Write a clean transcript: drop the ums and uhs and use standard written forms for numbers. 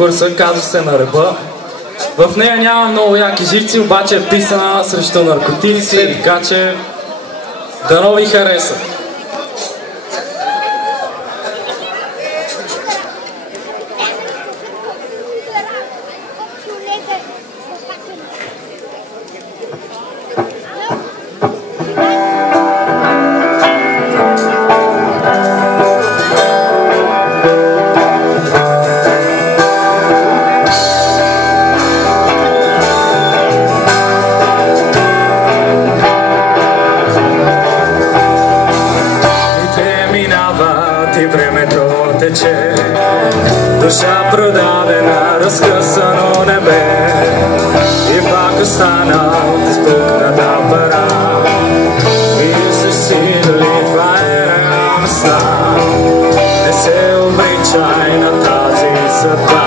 Курса казва се На ръба. В нея няма много яки живци, обаче е писана срещу наркотици, така че дано ви хареса. Душа продадена, разкъсано небе и пак останал с пукната пара. Мислиш си дали това е реалността, не се обричай на тази съдба.